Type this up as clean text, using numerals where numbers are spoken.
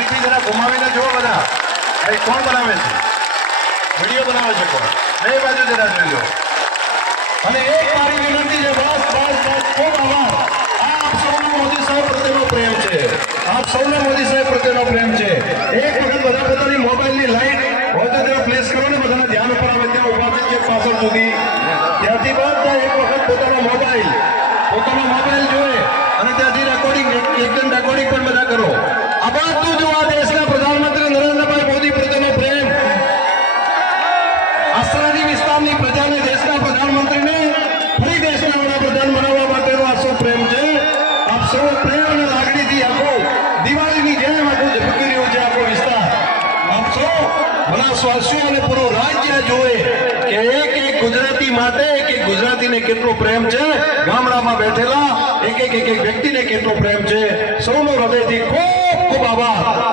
અહીંથી જરા ઘુમાવીને જુઓ બધા, અહીં કોણ બનાવે છે, વિડીયો બનાવે છે કોણ, બે બાજુ જરા જોઈ લો. અને એક મારી વિનંતી છે, બસ બસ બસ, ખૂબ આભાર. આપ સૌનો મોદી સાહેબ પ્રત્યેનો પ્રેમ છે, આપ સૌનો મોદી સાહેબ પ્રત્યેનો પ્રેમ છે. એક વખત બધા પોતાની મોબાઈલની લાઈટ હોય તો તેઓ પ્લેસ કરો ને, બધાના ધ્યાન ઉપર આવે ત્યાં ઉભા થઈ જાય પાછળ સુધી, ત્યાંથી બધા એક વખત પોતાનો મોબાઈલ જોવે અને ત્યાંથી રેકોર્ડિંગ, એકદમ રેકોર્ડિંગ પણ બધા કરો. આ બધું જો આ દેશના પ્રધાનમંત્રી નરેન્દ્રભાઈ મોદી પ્રત્યેનો પ્રેમ, આ સરહદી વિસ્તારની પ્રજાને દેશના પ્રધાનમંત્રીને ફરી દેશના વડાપ્રધાન બનાવવા માટેનો આ સૌ પ્રેમ છે. આપ સૌ પ્રેમ અને લાગણીથી આખો દિવાળીની જેમ આખું ઝબકી રહ્યું છે આખો વિસ્તાર. આપ સૌ બનાસવાસીઓ અને પૂરું રાજ્ય જોવે કે એક એક ગુજરાતી માટે, એક એક ગુજરાતીને કેટલો પ્રેમ છે, ગામડામાં બેઠેલા એક એક વ્યક્તિને કેટલો પ્રેમ છે. સૌનો હૃદયથી ખૂબ ખૂબ આભાર.